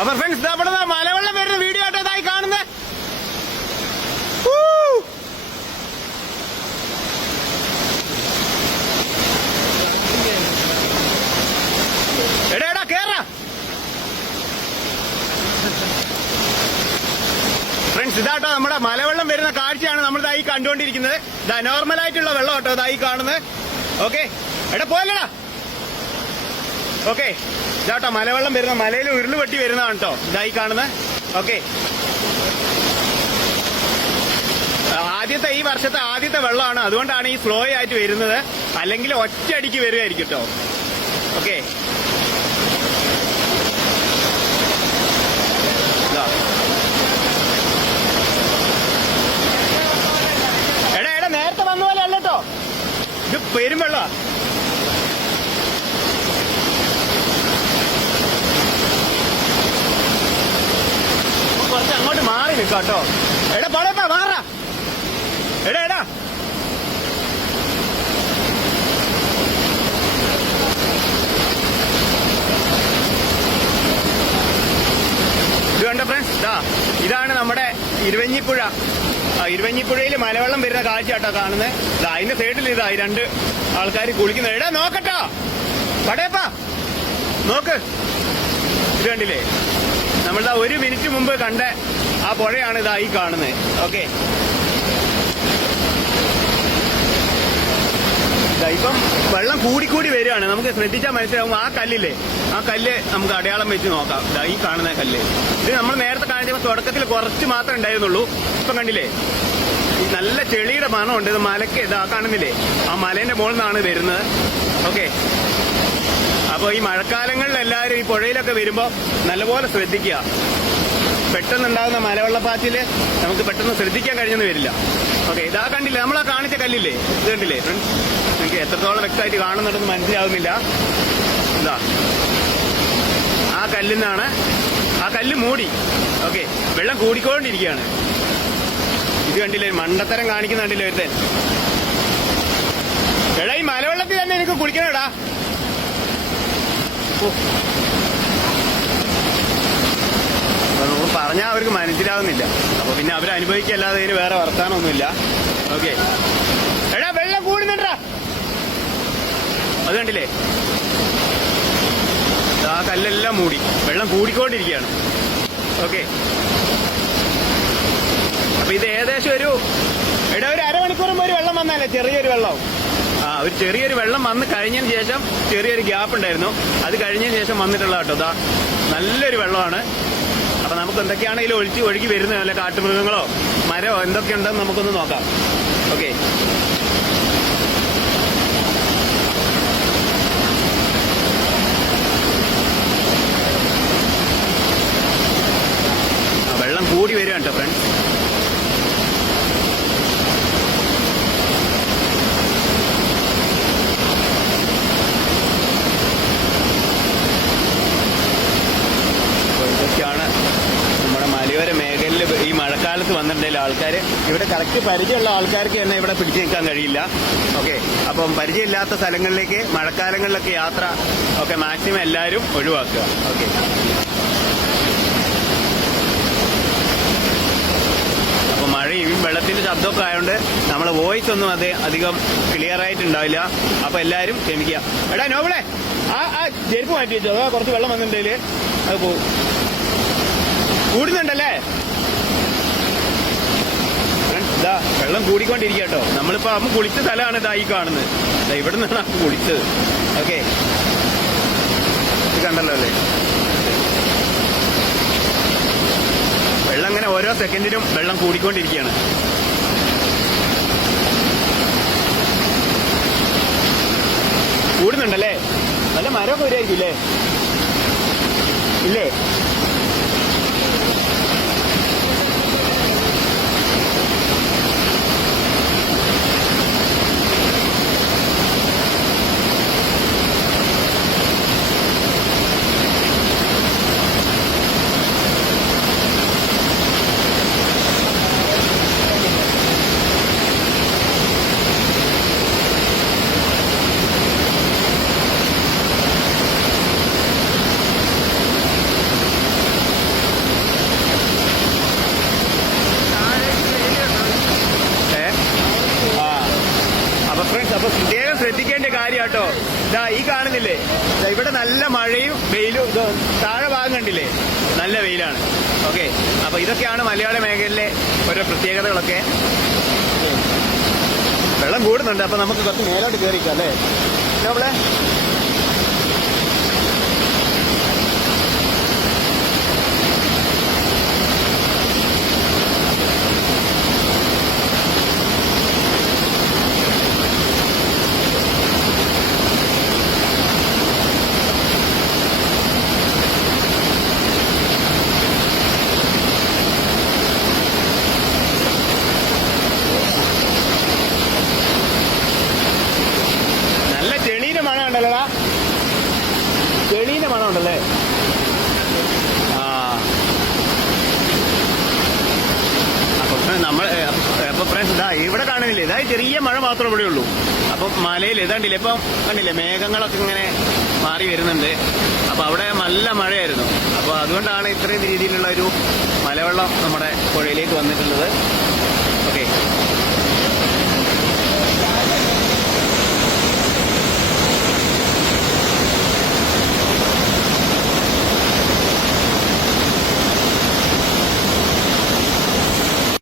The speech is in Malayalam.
അപ്പൊ ഫ്രണ്ട്സ് അവിടെ മലവെള്ളം വരുന്ന വീഡിയോ ആയിട്ട് ഇതായി കാണുന്നത് എടാ എടാ കേറ ഫ്രണ്ട്സ് ഇതാട്ടോ നമ്മുടെ മലവെള്ളം വരുന്ന കാഴ്ചയാണ് നമ്മൾ ഇതായി കണ്ടുകൊണ്ടിരിക്കുന്നത് ഇതാ നോർമലായിട്ടുള്ള വെള്ളം കേട്ടോ ഇതായി കാണുന്നത് ഓക്കെ എടാ പോയല്ലടാ ഓക്കെ ഇതാട്ടോ മലവെള്ളം വരുന്ന മലയിൽ ഉരുള് വെട്ടി വരുന്നതാണ് കേട്ടോ ഇതായി കാണുന്നത് ഓക്കെ ആദ്യത്തെ ഈ വർഷത്തെ ആദ്യത്തെ വെള്ളമാണ് അതുകൊണ്ടാണ് ഈ സ്ലോ ആയിട്ട് വരുന്നത് അല്ലെങ്കിൽ ഒറ്റയടിക്ക് വരുമായിരിക്കും കേട്ടോ ഓക്കെ എടാ എടാ നേരത്തെ വന്ന പോലെ അല്ലട്ടോ ഇത് പെരുമ്പെള്ളാ അങ്ങോട്ട് മാറി നിൽക്കാട്ടോ എടാ പടയപ്പ മാറ എടാ എടാ ഇത് കണ്ട ഫ്രണ്ട്സ് ഇതാ ഇതാണ് നമ്മുടെ ഇരുവഞ്ഞിപ്പുഴ ഇരുവഞ്ഞിപ്പുഴയിൽ മലവെള്ളം വരുന്ന കാഴ്ച കേട്ടോ കാണുന്നത് ഇതാ അതിന്റെ സൈഡിൽ ഇതാ രണ്ട് ആൾക്കാർ കുളിക്കുന്നത് എടാ നോക്കട്ടോ പടയപ്പാ നോക്ക് ഇത് കണ്ടില്ലേ നമ്മളിതാ ഒരു മിനിറ്റ് മുമ്പ് കണ്ട ആ പുഴയാണ് ഇതാ ഈ കാണുന്നത് ഓക്കെ ഇപ്പം വെള്ളം കൂടിക്കൂടി വരികയാണ് നമുക്ക് ശ്രദ്ധിച്ചാൽ മനസ്സിലാവും ആ കല്ലില്ലേ ആ കല്ല് നമുക്ക് അടയാളം വെച്ച് നോക്കാം ഈ കാണുന്ന കല്ല് ഇത് നമ്മൾ നേരത്തെ കാണിച്ചപ്പോൾ തുടക്കത്തിൽ കുറച്ച് മാത്രമേ ഉണ്ടായിരുന്നുള്ളൂ ഇപ്പം കണ്ടില്ലേ നല്ല ചെളിയുടെ മണമുണ്ട് ഇത് മലക്ക് ഇതാ കാണുന്നില്ലേ ആ മലേന്റെ മുകളിൽ നിന്നാണ് വരുന്നത് ഓക്കെ അപ്പൊ ഈ മഴക്കാലങ്ങളിൽ എല്ലാവരും ഈ പുഴയിലൊക്കെ വരുമ്പോ നല്ലപോലെ ശ്രദ്ധിക്കുക പെട്ടെന്ന് പെട്ടെന്നുണ്ടാകുന്ന മലവെള്ളപ്പാച്ചിൽ നമുക്ക് പെട്ടെന്ന് ശ്രദ്ധിക്കാൻ കഴിഞ്ഞെന്ന് വരില്ല ഓക്കെ ഇതാ കണ്ടില്ലേ നമ്മളാ കാണിച്ച കല്ലില്ലേ ഇത് കണ്ടില്ലേ നിങ്ങൾക്ക് എത്രത്തോളം വ്യക്തമായിട്ട് കാണുന്നുണ്ടെന്ന് മനസ്സിലാവുന്നില്ല എന്താ ആ കല്ലിൽ നിന്നാണ് ആ കല്ല് മൂടി ഓക്കെ വെള്ളം കൂടിക്കൊണ്ടിരിക്കുകയാണ് ഇത് കണ്ടില്ലേ മണ്ടത്തരം കാണിക്കുന്ന കണ്ടില്ലേ ഒരുത്തൻ എടാ ഈ മലവെള്ളത്തിൽ തന്നെ എനിക്ക് കുളിക്കണടാ പറഞ്ഞാൽ അവർക്ക് മനസ്സിലാവുന്നില്ല അപ്പൊ പിന്നെ അവർ ഇതിന് വേറെ വർത്താനൊന്നുമില്ല ഓക്കെ എടാ വെള്ളം കൂടുന്നുണ്ടാ അത് കണ്ടില്ലേ ആ കല്ലെല്ലാം മൂടി വെള്ളം കൂടിക്കൊണ്ടിരിക്കുകയാണ് ഓക്കെ അപ്പൊ ഇത് ഏകദേശം ഒരു ഇവിടെ ഒരു അരമണിക്കൂർ ഒരു വെള്ളം വന്നാലേ ചെറിയൊരു വെള്ളം ആ ഒരു ചെറിയൊരു വെള്ളം വന്ന് കഴിഞ്ഞതിന് ശേഷം ചെറിയൊരു ഗ്യാപ്പ് ഉണ്ടായിരുന്നു അത് കഴിഞ്ഞതിന് ശേഷം വന്നിട്ടുള്ള കേട്ടോ നല്ലൊരു വെള്ളമാണ് അപ്പൊ നമുക്ക് എന്തൊക്കെയാണെങ്കിലും ഒഴിച്ച് ഒഴുകി വരുന്നത് അല്ലെ കാട്ടുമൃഗങ്ങളോ മരോ എന്തൊക്കെ ഉണ്ടെന്ന് നമുക്കൊന്ന് നോക്കാം ഓക്കെ ആൾക്കാർ ഇവിടെ കറക്റ്റ് പരിചയമുള്ള ആൾക്കാർക്ക് തന്നെ ഇവിടെ പിടിച്ചു നിൽക്കാൻ കഴിയില്ല ഓക്കെ അപ്പം പരിചയമില്ലാത്ത സ്ഥലങ്ങളിലേക്ക് മഴക്കാലങ്ങളിലൊക്കെ യാത്ര ഒക്കെ മാക്സിമം എല്ലാവരും ഒഴിവാക്കുക ഓക്കെ മഴയും വെള്ളത്തിന്റെ ശബ്ദമൊക്കെ ആയതുകൊണ്ട് നമ്മൾ വോയിസ് ഒന്നും അത് അധികം ക്ലിയർ ആയിട്ടുണ്ടാവില്ല അപ്പൊ എല്ലാരും ക്ഷമിക്കുക എടാ നോബിളെ ആ ആ ചെരുപ്പ് മാറ്റി അതാ കുറച്ച് വെള്ളം വന്നിട്ടുണ്ടെങ്കിൽ അത് പോകും വെള്ളം കൂടിക്കൊണ്ടിരിക്കട്ടോ നമ്മളിപ്പോ അമ്മ കുളിച്ച സ്ഥലമാണ് ഇതായി കാണുന്നത് ഇവിടെ നിന്നാണ് അമ്മ കുളിച്ചത് ഓക്കെ കണ്ടല്ലോ അല്ലേ വെള്ളം അങ്ങനെ ഓരോ സെക്കൻഡിലും വെള്ളം കൂടിക്കൊണ്ടിരിക്കുകയാണ് കൂടുന്നുണ്ടല്ലേ നല്ല മരമൊക്കെ വരുമായിരിക്കും ഇല്ലേ ഇല്ലേ കേട്ടോ ഇതാ ഈ കാണുന്നില്ലേ ഇവിടെ നല്ല മഴയും വെയിലും താഴെ ഭാഗം കണ്ടില്ലേ നല്ല വെയിലാണ് ഓക്കെ അപ്പൊ ഇതൊക്കെയാണ് മലയാള മേഖലയിലെ ഓരോ പ്രത്യേകതകളൊക്കെ വെള്ളം കൂടുന്നുണ്ട് അപ്പൊ നമുക്ക് കുറച്ച് മേലോട്ട് കയറിക്കാം അല്ലേ നമ്മളെ മണം ഉണ്ടല്ലേ ആ നമ്മൾ അപ്പൊ ഫ്രണ്ട്സ് ഇതാ ഇവിടെ കാണുന്നില്ലേ ഇതായി ചെറിയ മഴ മാത്രമേ ഇവിടെ ഉള്ളൂ അപ്പൊ മലയിൽ ഇതാണ്ടില്ലേ ഇപ്പം കണ്ടില്ലേ മേഘങ്ങളൊക്കെ ഇങ്ങനെ മാറി വരുന്നുണ്ട് അപ്പൊ അവിടെ നല്ല മഴയായിരുന്നു അപ്പൊ അതുകൊണ്ടാണ് ഇത്രയും രീതിയിലുള്ള ഒരു മലവെള്ളം നമ്മുടെ പുഴയിലേക്ക് വന്നിട്ടുള്ളത് ഓക്കെ